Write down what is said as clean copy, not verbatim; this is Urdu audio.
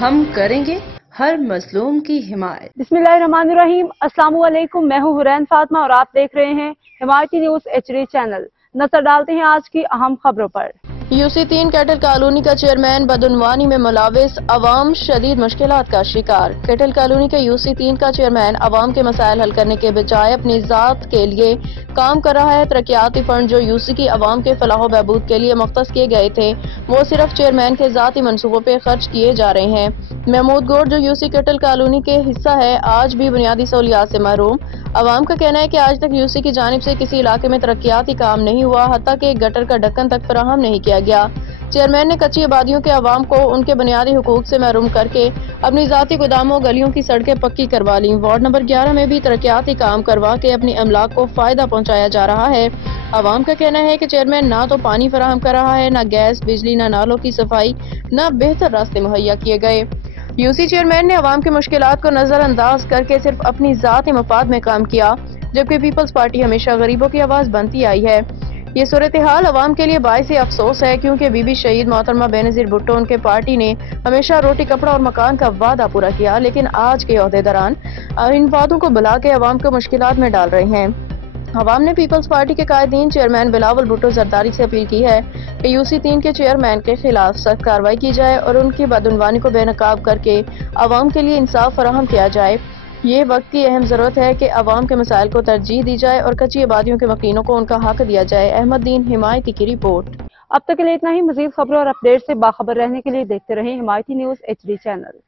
ہم کریں گے ہر مظلوم کی حمایت۔ بسم اللہ الرحمن الرحیم۔ السلام علیکم، میں ہوں حرین فاطمہ اور آپ دیکھ رہے ہیں حمایتی نیوز HD چینل۔ نظر ڈالتے ہیں آج کی اہم خبروں پر۔ UC3 کیٹل کالونی کا چیئرمین بدعنوانی میں ملوث، عوام شدید مشکلات کا شکار۔ کیٹل کالونی کے UC3 کا چیئرمین عوام کے مسائل حل کرنے کے بجائے اپنی ذات کے لیے کام کر رہا ہے۔ ترقیاتی فنڈ جو UC کی عوام کے فلاح و بہبود کے لیے مختص کیے گئے تھے، وہ صرف چیئرمین کے ذاتی منصوبوں پہ خرچ کیے جا رہے ہیں۔ محمود گوڑ جو UC کیٹل کالونی کے حصہ ہے، آج بھی بنیادی سہولیات سے محروم۔ عوام کا کہنا ہے کہ آج تک UC کی جانب سے کسی علاقے میں ترقیاتی کام نہیں ہوا، حتیٰ کہ گٹر کا ڈھکن تک فراہم نہیں کیا گیا۔ چیئرمین نے کچی آبادیوں کے عوام کو ان کے بنیادی حقوق سے محروم کر کے اپنی ذاتی گوداموں گلیوں کی سڑکیں پکی کروا لیں۔ وارڈ نمبر 11 میں بھی ترقیاتی کام کروا کے اپنی املاک کو فائدہ پہنچایا جا رہا ہے۔ عوام کا کہنا ہے کہ چیئرمین نہ تو پانی فراہم کر رہا ہے، نہ گیس، بجلی، نہ نالوں کی صفائی، نہ بہتر راستے مہیا کیے گئے۔ UC چیئرمین نے عوام کی مشکلات کو نظر انداز کر کے صرف اپنی ذاتی مفاد میں کام کیا، جبکہ پیپلز پارٹی ہمیشہ غریبوں کی آواز بنتی آئی ہے۔ یہ صورتحال عوام کے لیے باعث افسوس ہے، کیونکہ بی بی شہید محترمہ بینظیر بھٹو ان کے پارٹی نے ہمیشہ روٹی کپڑا اور مکان کا وعدہ پورا کیا، لیکن آج کے عہدیداران ان وعدوں کو بھلا کے عوام کو مشکلات میں ڈال رہے ہیں۔ عوام نے پیپلز پارٹی کے قائدین چیئرمین بلاول بھٹو زرداری سے اپیل کی ہے کہ UC3 کے چیئرمین کے خلاف سخت کارروائی کی جائے اور ان کی بدعنوانی کو بے نقاب کر کے عوام کے لیے انصاف فراہم کیا جائے۔ یہ وقت کی اہم ضرورت ہے کہ عوام کے مسائل کو ترجیح دی جائے اور کچی آبادیوں کے مکینوں کو ان کا حق دیا جائے۔ احمد دین حمایتی کی رپورٹ۔ اب تک کے لیے اتنا ہی۔ مزید خبروں اور اپڈیٹ سے باخبر رہنے کے لیے دیکھتے رہیں حمایتی نیوز HD چینل۔